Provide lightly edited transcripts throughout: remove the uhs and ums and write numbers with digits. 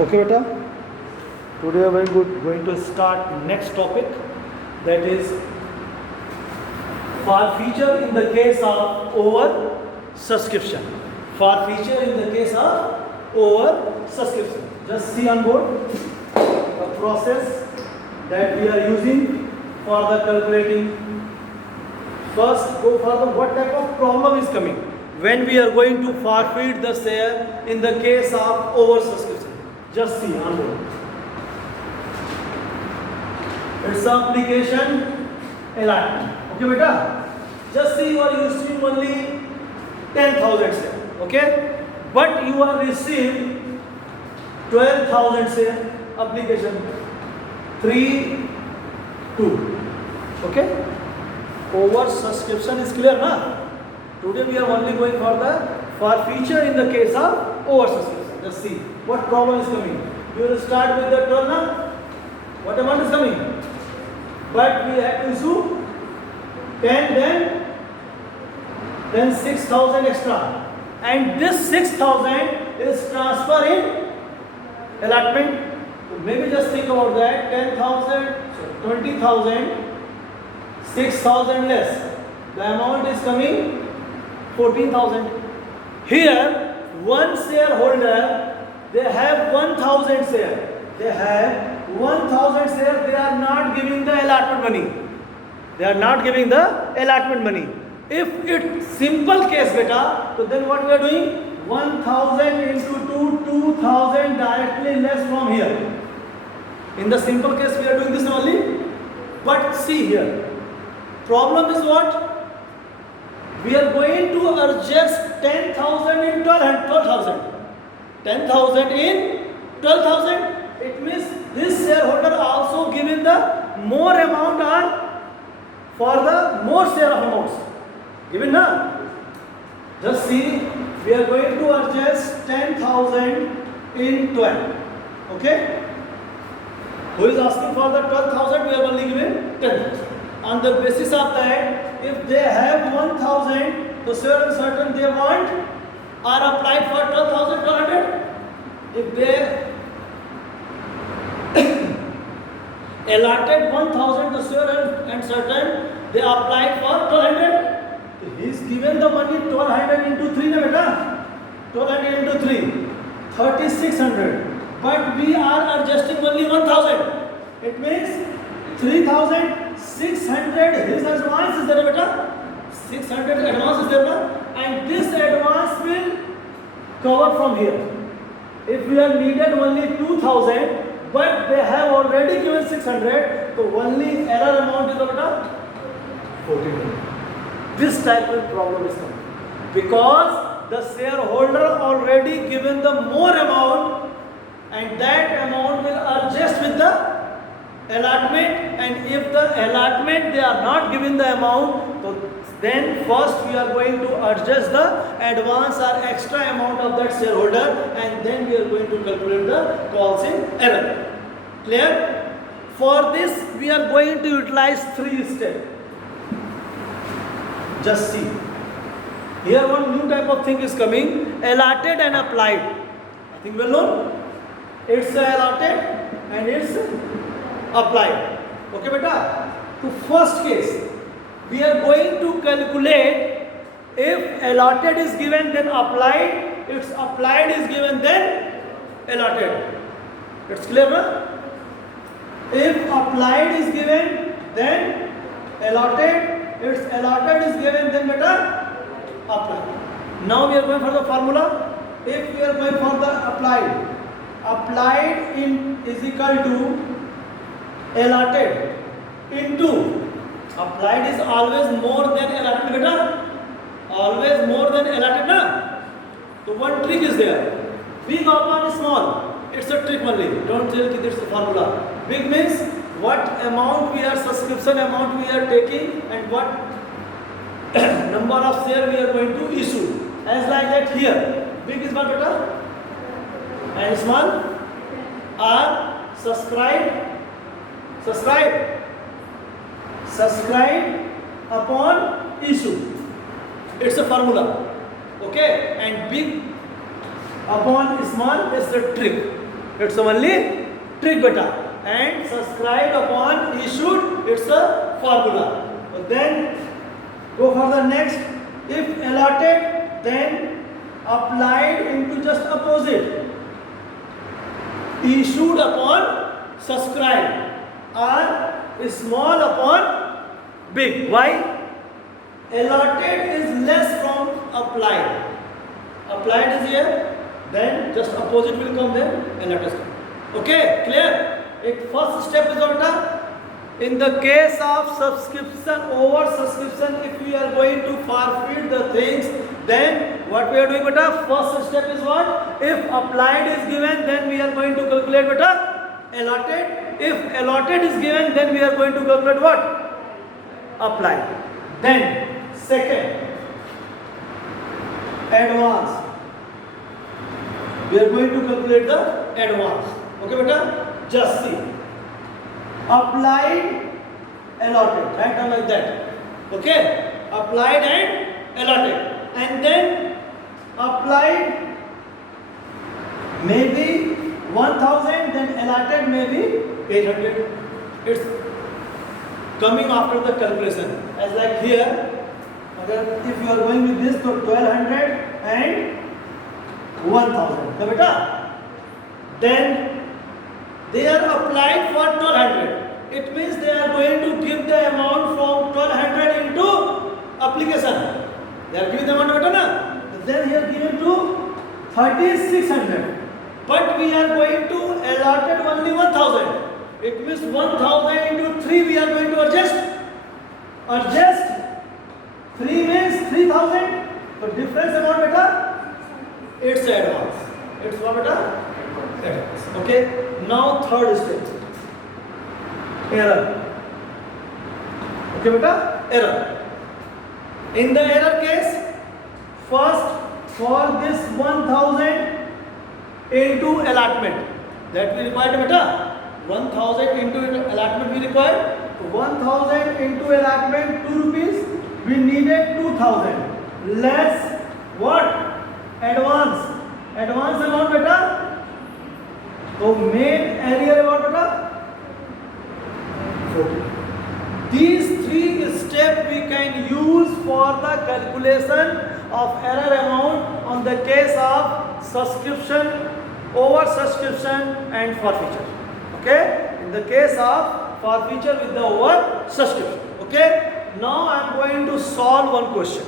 Okay, beta. Today we are going to start next topic, that is for feature in the case of over subscription. For feature in the case of over subscription. Just see on board the process that we are using for the calculating. First, go for the what type of problem is coming when we are going to forfeit the share in the case of over subscription. Just see on board. It's application allotment. Okay, beta. Just see you are using only 10,000 share. Okay, but you are received 12,000 share application 3 2. Okay. Over subscription is clear, na? Today we are only going for feature in the case of over subscription. Just see what problem is coming. You will start with the 12, na? What amount is coming? But we have to issue 10, then 6,000 extra, and this 6,000 is transfer in allotment. So maybe just think about that. 10,000, 20,000. 6,000 less, the amount is coming 14,000. Here, one shareholder, they have 1,000 share. They have 1,000 share. They are not giving the allotment money. They are not giving the allotment money. If it's simple case, beta, so then what we are doing? 1,000 into 2,000 directly less from here. In the simple case, we are doing this only. But see here. Problem is what? We are going to adjust 10,000 in 12,000. 10,000 in 12,000. It means this shareholder also given the more amount or for the more share of amounts. Given na? Just see, we are going to adjust 10,000 in 12. Okay? Who is asking for the 12,000? We have only given 10,000. On the basis of that, if they have 1,000, so certain they want are applied for 12,200. If they allotted 1,000 to certain they applied for 1,200. So he is given the money 1,200 into 3, na beta? 1,200 into 3, 3,600. But we are adjusting only 1,000. It means 3,600 his advance is there, beta? 600 advance is there, and this advance will cover from here. If we are needed only 2,000, but they have already given 600, so only error amount is beta 1,400. This type of problem is coming because the shareholder already given the more amount, and that amount will adjust with the allotment, and if the allotment they are not given the amount, so then first we are going to adjust the advance or extra amount of that shareholder, and then we are going to calculate the calls in error. Clear? For this we are going to utilize 3 steps. Just see. Here one new type of thing is coming, allotted and applied. I think well known. It's allotted and it's applied. Okay, beta? To first case, we are going to calculate if allotted is given then applied, if applied is given then allotted. It's clear, na? If applied is given then allotted, if allotted is given then beta applied. Now we are going for the formula. If we are going for the applied in is equal to allotted into applied is always more than allotted, beta. Always more than allotted, na? So one trick is there. Big upon small. It's a trick only. Don't tell that it's a formula. Big means what amount we are subscription amount we are taking and what number of share we are going to issue. As like that here. Big is what, beta? And small are subscribe upon issue. It's a formula. Okay, and big upon small is the trick. It's only trick beta. And subscribed upon issued, it's a formula. But then go for the next. If allotted, then applied into just opposite. Issued upon subscribed, or small upon big. Why? Allotted is less from applied. Applied is here, then just opposite will come there, allotted is come. Okay, clear? It first step is what? In the case of subscription, over subscription, if we are going to forfeit the things, then what we are doing, beta? First step is what? If applied is given, then we are going to calculate, beta? Allotted. If allotted is given, then we are going to calculate what? Applied. Then second, advance. We are going to calculate the advance. Okay, beta? Just see. Applied, allotted. Write down like that. Okay? Applied and allotted. And then applied maybe 1000, then allotted maybe 800. It's coming after the calculation. As like here, if you are going with this, so 1200 and 1000. So beta, then they are applied for 1200. It means they are going to give the amount from 1200 into application. They are giving the amount, beta, na? Then here given to 3600. But we are going to allotted only 1000. It means 1000 into 3 we are going to adjust. Adjust. 3 means 3000. So difference amount, beta, it's advance. It's what, beta? Advance. Okay. Now third step. Error. Okay, beta? Error. In the error case, first for this 1000 into allotment, that we require, beta. 1000 into allotment we require. 1000 into allotment 2 rupees. We needed 2000. Less what? Advance. Advance amount, beta. So main area amount, beta. 40. These three steps we can use for the calculation of error amount on the case of subscription, over subscription and forfeiture. Okay? In the case of forfeiture with the over subscription. Okay? Now I am going to solve one question.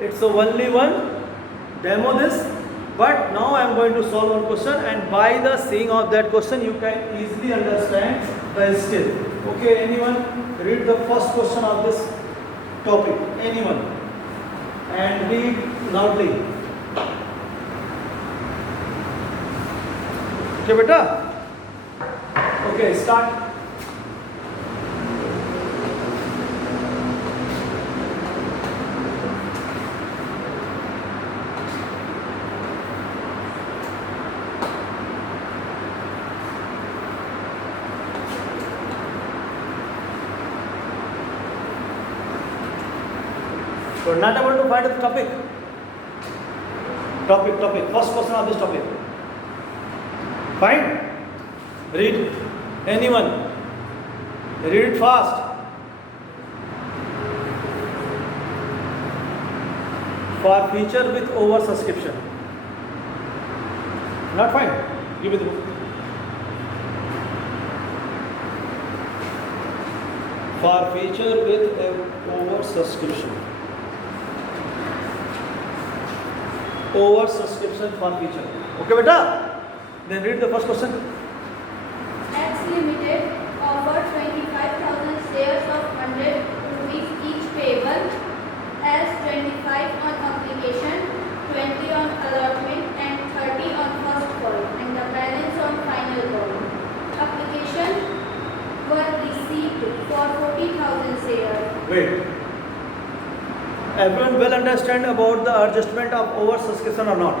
It's only one demo this, but now I am going to solve one question, and by the seeing of that question you can easily understand the skill. Okay, anyone read the first question of this topic? Anyone? And read loudly. Okay, beta? Okay, start. So not able to find the topic. First question of this topic. Fine. Read. Anyone? Read it fast. Forfeiture with over subscription. Not fine. Give me the book. Forfeiture with over subscription. Over subscription forfeiture. Okay, beta? Then read the first question. X Limited offered 25,000 shares of 100 rupees each payable as 25 on application, 20 on allotment and 30 on first call and the balance on final call. Application were received for 40,000 shares. Wait. Everyone will understand about the adjustment of over subscription or not?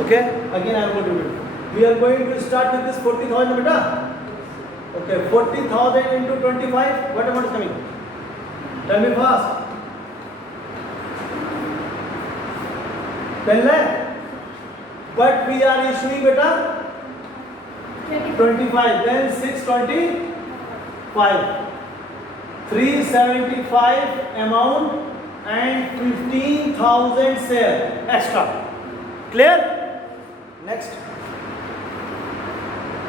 Okay? Again I am going to do it. We are going to start with this 40,000, beta. Okay, 40,000 into 25. What amount is coming? Tell me fast. 10 lakh. But we are issuing, beta, 25. Then 625. 375 amount and 15,000 share extra. Clear? Next.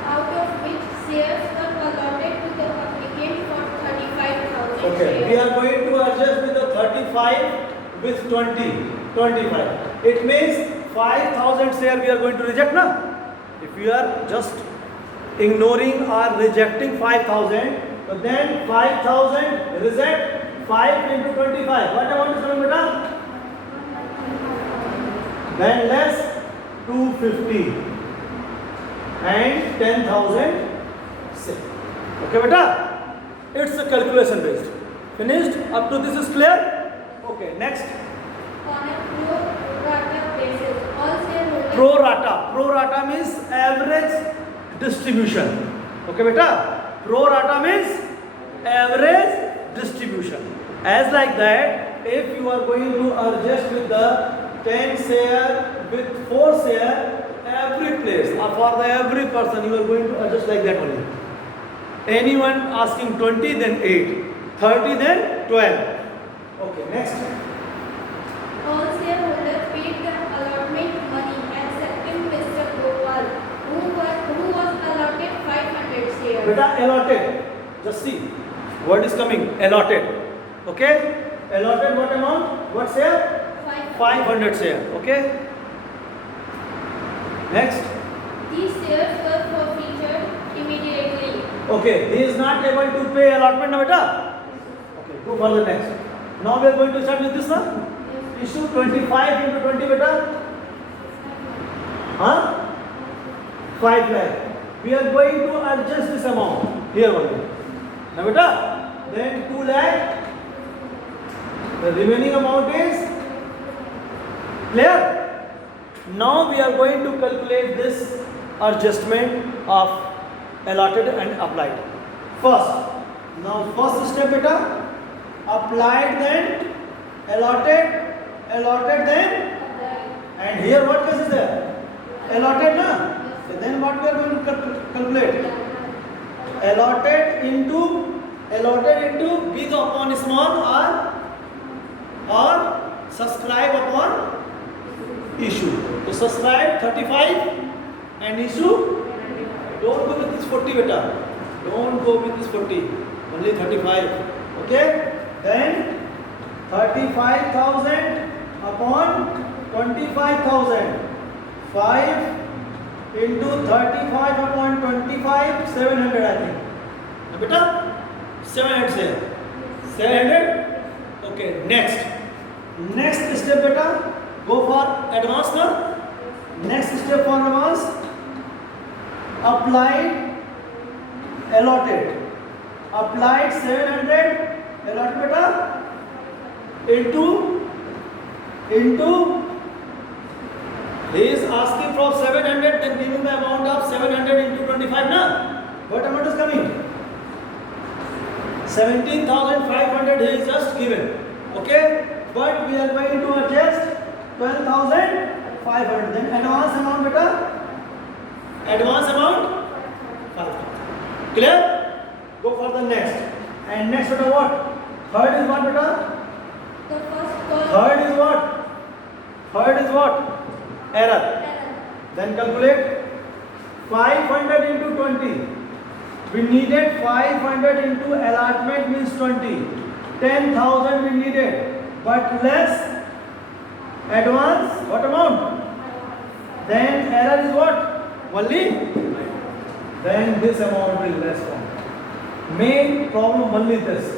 Out of which shares were allotted to the applicant for 35,000 Okay. shares. We are going to adjust with the 35 with 20. 25. It means 5,000 share we are going to reject now. If we are just ignoring or rejecting 5,000, so then 5,000 reject 5 into 25. What amount is coming, beta? Then less 250 and 10,000 share. Okay, beta? It's a calculation based. Finished? Up to this is clear? Okay, next. On a pro rata basis, all shareholders Pro rata. Pro rata means average distribution. Okay, beta? Pro rata means average distribution. As like that, if you are going to adjust with the 10 share with 4 share, every place or for the every person you are going to adjust like that only. Anyone asking 20, then 8, 30, then 12. Okay, next. all shareholders paid the allotment money excepting Mr. Gopal, who was allotted 500 shares. Beta, allotted. Just see. Word is coming. Allotted. Okay? Allotted what amount? What share? 500 share. Okay? Next. These shares were forfeited immediately. Okay. He is not able to pay allotment now, beta. Okay. Go for the next. Now we are going to start with this now. Issue 25 into 20, beta. Huh? 5 lakh. We are going to adjust this amount here only. Now, beta. Then 2 lakh. The remaining amount is clear. Now we are going to calculate this adjustment of allotted and applied. First, now first step, beta. Applied, then allotted, allotted, then, and here what case is there? Allotted, na? So then what we are going to calculate? Allotted into big upon small or subscribe upon issue. So subscribe 35 and issue. Don't go with this 40, beta. Don't go with this 40. Only 35. Okay? Then 35,000 upon 25,000. 5 into 35 upon 25, 700 I think. Now, beta, 700 share. 700. Okay, next. Next step, beta. Go for advance now. Next step for advance. Applied, allotted. Applied 700, allotted, beta. Into he is asking for 700, then giving the amount of 700 into 25 now. What amount is coming? 17,500 he is just given. Okay? But we are going to adjust 12,500. Then advance amount, beta. Advance amount 5,000. Clear? Go for the next. And next, beta, what? Third is what, beta? The first call Third is what? Third is what? Error. Then calculate 500 into 20. We needed 500 into allotment means 20. 10,000 we needed. But less advance, what amount? Then error is what? Only? Then this amount will less from. Main problem only this.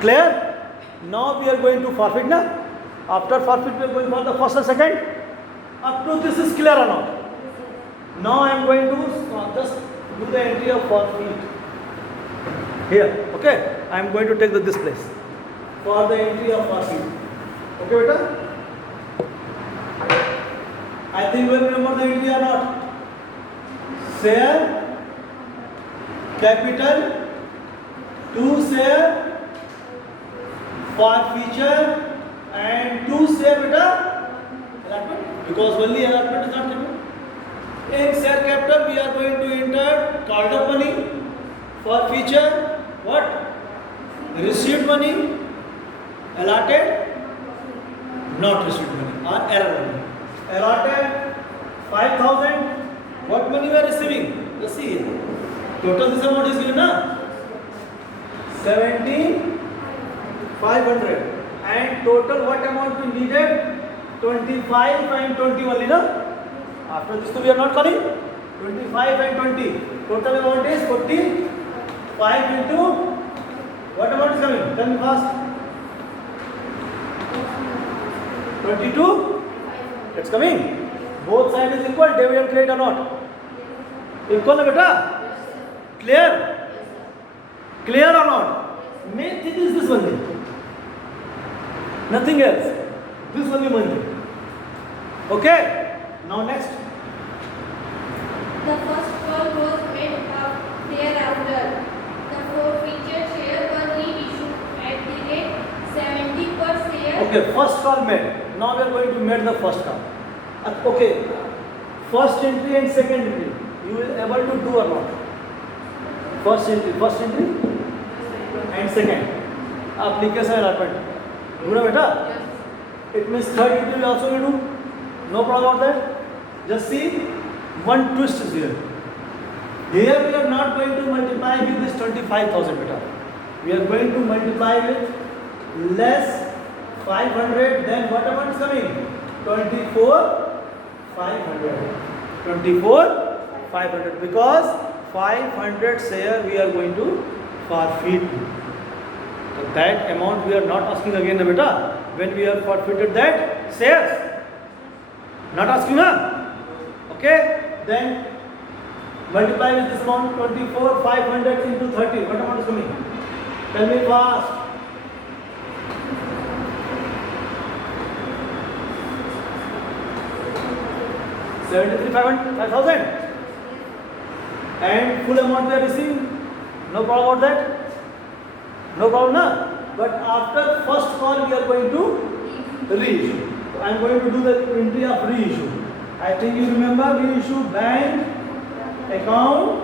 Clear? Now we are going to forfeit now. After forfeit we are going for the first and second. Up to this is clear or not? Now I am going to just do the entry of forfeit here. Okay? I am going to take this place for the entry of forfeit. Okay, beta? I think you will remember the entry or not? Share, capital, 2 share, forfeiture, and 2 share, beta, allotment, because only allotment is not given. In share capital, we are going to enter called up money. For future, what? Received money, allotted, not received money, or error money. Allotted 5,000. What money we are receiving? Let's see here. Total this amount is given, na? 17,500. And total what amount we needed? 25 and 20 only, na? After this, we are not calling 25 and 20. Total amount is 14. 5 into what amount is coming? Tell me fast. 22. It's coming. Both sides is equal. Debit and credit or not? Equal, na beta? Clear? Clear or not? Main thing is this only. Nothing else. This only money. Okay? Now next. The first call was made thereafter. The forfeiture share was reissued at the rate 70 per share. Okay, first call made. Now we are going to make the first call. Okay, first entry and second entry. You will able to do or not? First entry and second. Application allotment. Do na beta? It means third entry we also will do. No problem about that. Just see, one twist is here. Here we are not going to multiply with this 25,000 beta. We are going to multiply with less 500. Then what amount is coming? 24,500. 24,500 because 500 share we are going to forfeit. So that amount we are not asking again, beta. When we have forfeited that shares, not asking, na? Okay, then multiply with this amount 24,500 into 30. What amount is coming? Tell me fast. 73,500. And full amount we are receiving. No problem about that. No problem, na? But after first call we are going to reissue. So I am going to do the entry of reissue. I think you remember reissue bank account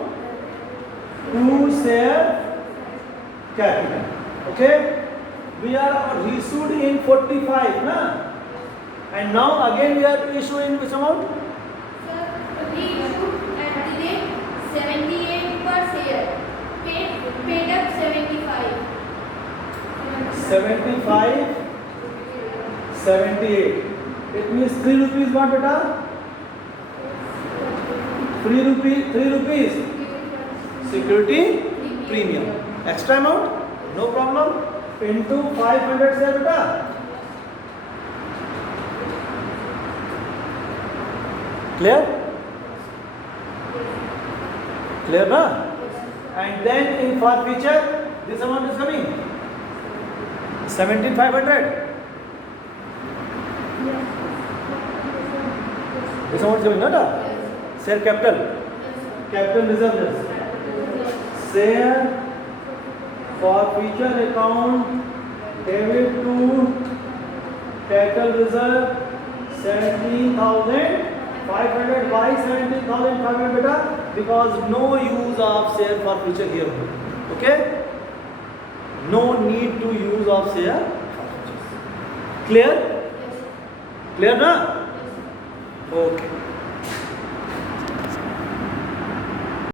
to share capital. Okay? We are reissued in 45, na? And now again we are issuing which amount? Sir, reissued at the rate 78 per share. Paid up 75. 75, 78. It means 3 rupees what beta? 3 rupees security premium. Extra amount? No problem. Into 500 share beta. Clear? Clear, na? And then in forfeiture, this amount is coming 17,500. This amount is coming, not? Share capital. Capital reserves. Share forfeiture account debit to capital reserve 17,500. Why 17,500 beta? Because no use of share forfeiture here. Okay? No need to use of share forfeiture. Clear? Clear, na?